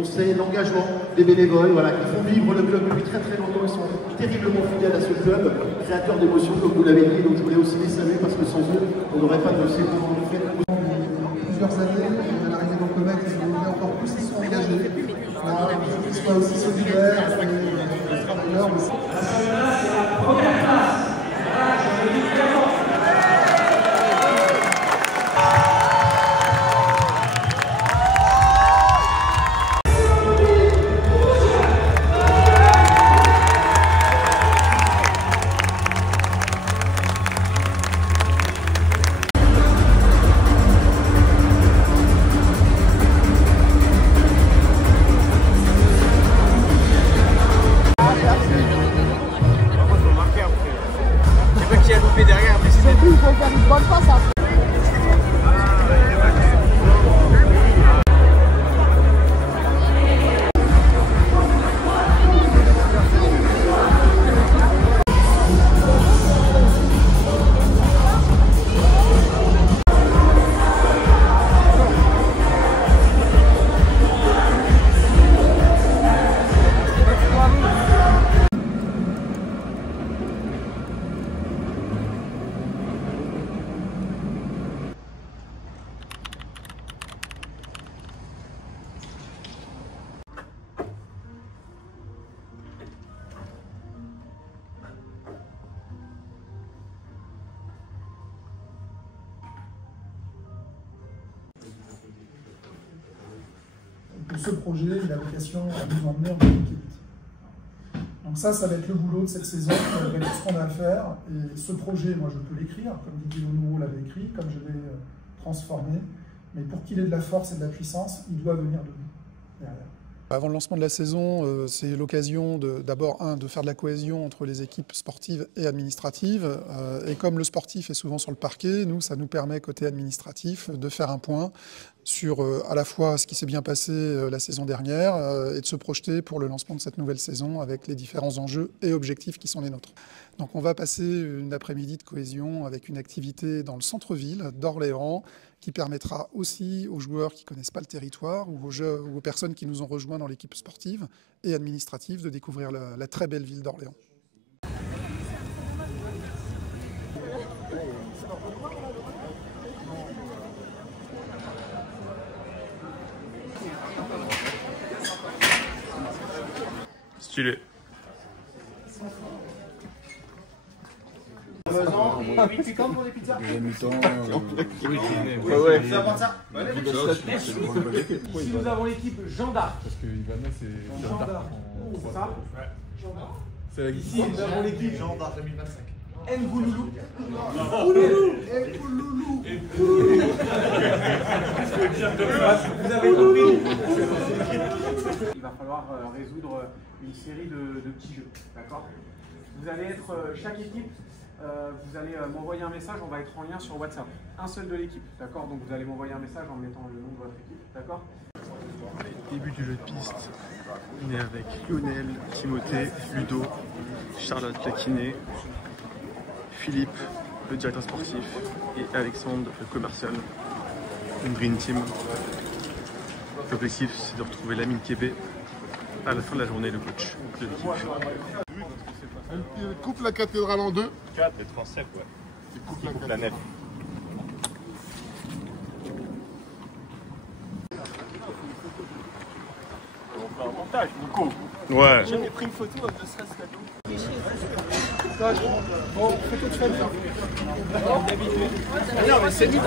On sait l'engagement des bénévoles, voilà, qui font vivre le club depuis très longtemps. Ils sont terriblement fidèles à ce club, créateurs d'émotions, comme vous l'avez dit. Donc je voulais aussi les saluer parce que sans eux, on n'aurait pas de ces moments de fête. Plusieurs années, à l'arrivée dans le COMEX, ils voulaient encore plus, ils sont engagés. Qu'ils soient aussi solidaires et les travailleurs aussi. Derrière, mais surtout, il faut faire une bonne passe après. Ce projet, il a vocation à nous emmener en Ligue élite. Donc ça va être le boulot de cette saison, avec tout ce qu'on a à faire. Et ce projet, moi je peux l'écrire, comme Didier Lonoureau l'avait écrit, comme je l'ai transformé. Mais pour qu'il ait de la force et de la puissance, il doit venir de nous, derrière. Avant le lancement de la saison, c'est l'occasion d'abord de faire de la cohésion entre les équipes sportives et administratives. Et comme le sportif est souvent sur le parquet, ça nous permet, côté administratif, de faire un point sur à la fois ce qui s'est bien passé la saison dernière et de se projeter pour le lancement de cette nouvelle saison avec les différents enjeux et objectifs qui sont les nôtres. Donc on va passer une après-midi de cohésion avec une activité dans le centre-ville d'Orléans qui permettra aussi aux joueurs qui ne connaissent pas le territoire ou aux personnes qui nous ont rejoints dans l'équipe sportive et administrative de découvrir la très belle ville d'Orléans. Stylé. Tu comptes pour les pizzas? Si nous avons l'équipe gendarme. Parce que Ivana c'est gendarme. C'est ça? C'est la Ici, nous avons l'équipe Gendarme 2025. Ngouloulou. Vous avez compris. Il va falloir résoudre une série de petits jeux, d'accord? Vous allez être, chaque équipe, vous allez m'envoyer un message, on va être en lien sur WhatsApp. Un seul de l'équipe, d'accord? Donc vous allez m'envoyer un message en mettant le nom de votre équipe, d'accord? Début du jeu de piste. On est avec Lionel, Timothée, Ludo, Charlotte la kiné, Philippe, le directeur sportif, et Alexandre, le commercial. Une Dream Team. L'objectif, c'est de retrouver Lamine Kébé à la fin de la journée, le coach de l'équipe. Elle coupe la cathédrale en deux. 4 et transept, ouais. Il coupe La nef. On fait un montage, Nico. Ouais. J'ai jamais pris une photo, ne serait-ce qu'à nous. Bon, photo de famille. Non, mais c'est nul.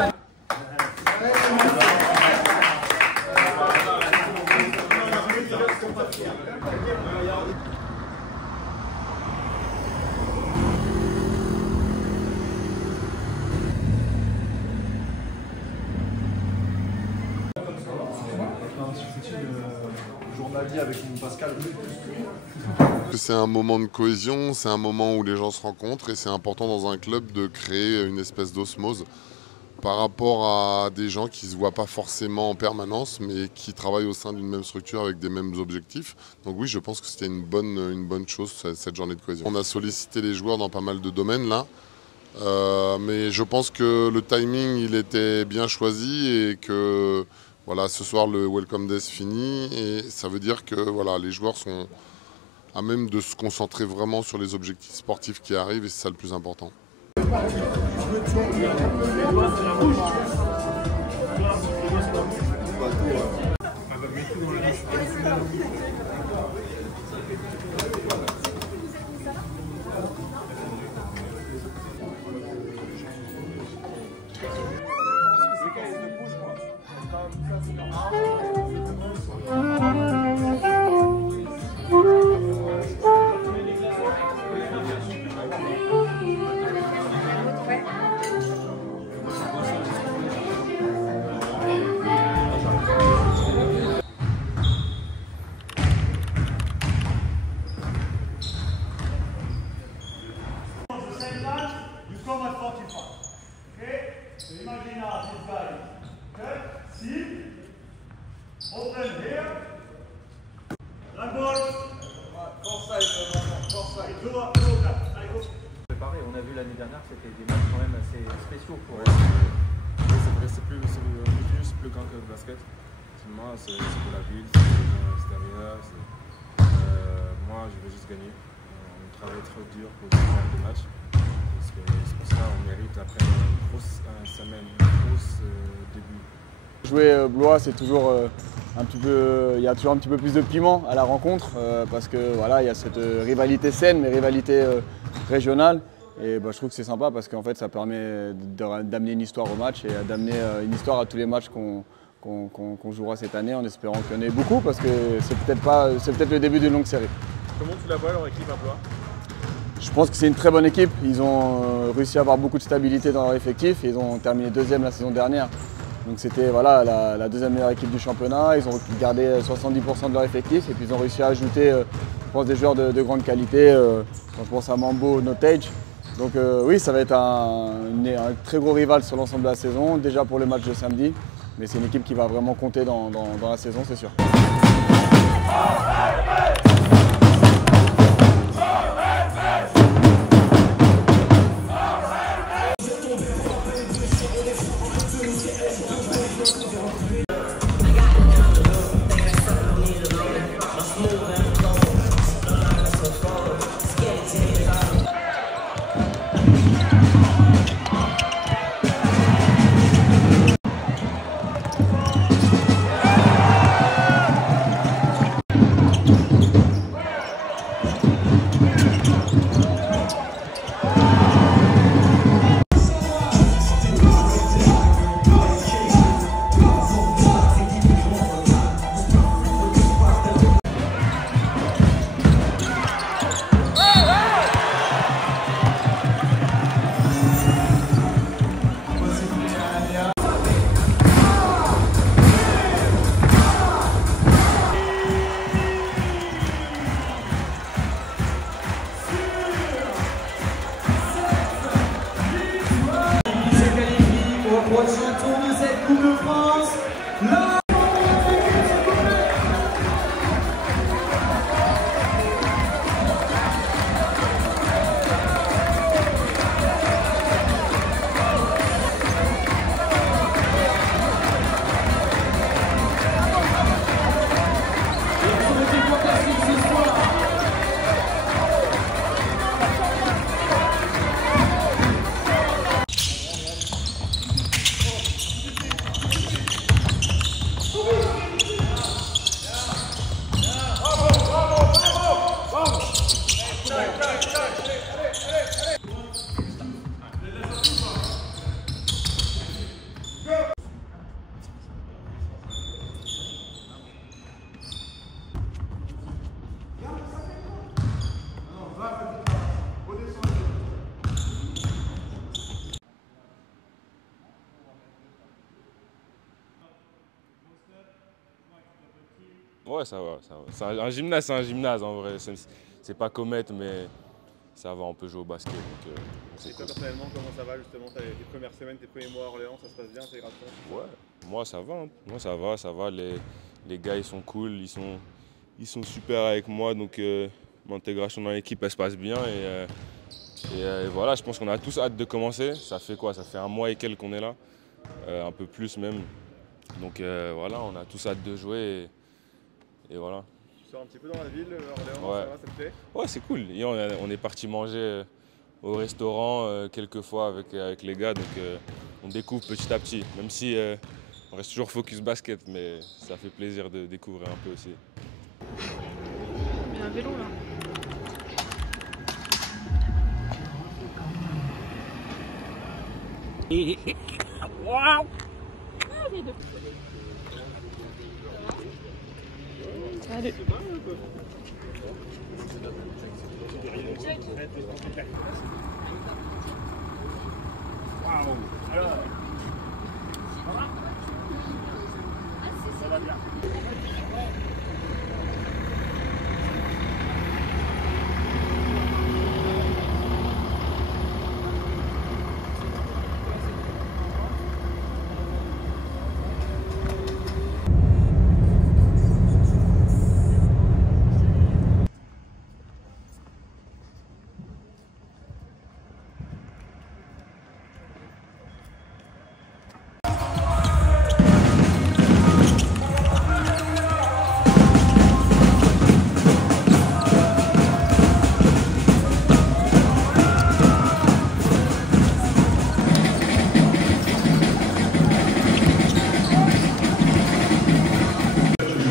C'est un moment de cohésion, c'est un moment où les gens se rencontrent et c'est important dans un club de créer une espèce d'osmose par rapport à des gens qui ne se voient pas forcément en permanence mais qui travaillent au sein d'une même structure avec des mêmes objectifs. Donc oui, je pense que c'était une bonne chose cette journée de cohésion. On a sollicité les joueurs dans pas mal de domaines là, mais je pense que le timing il était bien choisi et que voilà, ce soir le Welcome Day se finit et ça veut dire que voilà, les joueurs sont à même de se concentrer vraiment sur les objectifs sportifs qui arrivent et c'est ça le plus important. On a vu l'année dernière, c'était des matchs quand même assez spéciaux pour eux. C'est vrai, c'est plus grand que le basket. Moi, c'est pour la ville, c'est pour l'extérieur. Moi, je veux juste gagner. On travaille trop dur pour gagner des matchs. C'est pour ça qu'on mérite après une grosse semaine, un gros début. Jouer Blois, c'est toujours un petit peu, il y a toujours un petit peu plus de piment à la rencontre parce que voilà, il y a cette rivalité saine, mais rivalité régionale. Et je trouve que c'est sympa parce qu'en fait, ça permet d'amener une histoire au match et d'amener une histoire à tous les matchs qu'on jouera cette année, en espérant qu'il y en ait beaucoup parce que c'est peut-être le début d'une longue série. Comment tu la vois leur équipe à Blois? Je pense que c'est une très bonne équipe. Ils ont réussi à avoir beaucoup de stabilité dans leur effectif. Ils ont terminé deuxième la saison dernière. Donc c'était voilà, la deuxième meilleure équipe du championnat. Ils ont gardé 70% de leur effectif et puis ils ont réussi à ajouter je pense, des joueurs de grande qualité. Quand je pense à Mambo, Notage. Donc oui, ça va être un très gros rival sur l'ensemble de la saison, déjà pour le match de samedi. Mais c'est une équipe qui va vraiment compter dans la saison, c'est sûr. Coupe de France. Ouais, ça va, ça va. C'est un gymnase en vrai. C'est pas comète, mais ça va, on peut jouer au basket. Donc, et toi, personnellement, comment ça va justement? Tes premières semaines, tes premiers mois à Orléans, ça se passe bien, intégration? Ouais, moi ça va. Hein. Moi ça va. Les gars, ils sont cool, ils sont super avec moi. Donc, mon intégration dans l'équipe, elle se passe bien. Et voilà, je pense qu'on a tous hâte de commencer. Ça fait quoi? Ça fait un mois et quelques qu'on est là. Un peu plus même. Donc, voilà, on a tous hâte de jouer. Et voilà. Tu sors un petit peu dans la ville, Orléans, ouais. Ça va, ça te plaît? Ouais, c'est cool. Hier, on est parti manger au restaurant quelques fois avec les gars, donc on découvre petit à petit. Même si on reste toujours focus basket, mais ça fait plaisir de découvrir un peu aussi. Il y a un vélo là. Waouh! Allez. Waouh! Alors. Ça va bien.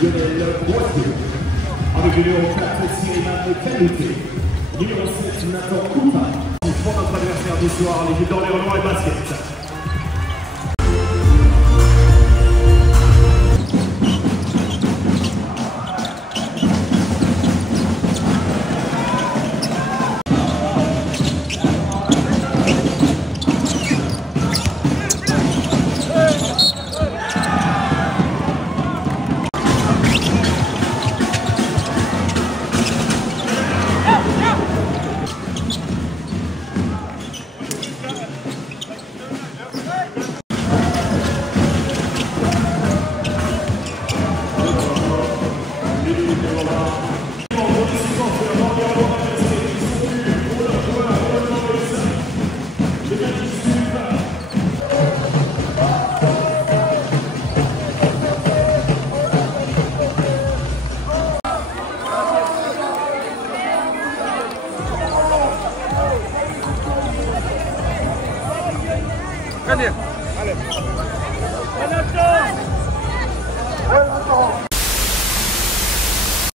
Lionel Boissier, avec le numéro 4, Cyril Canouté, numéro 7, Nathan Coupa, pour notre adversaire du soir, l'équipe d'Orléans et basket. Très bien.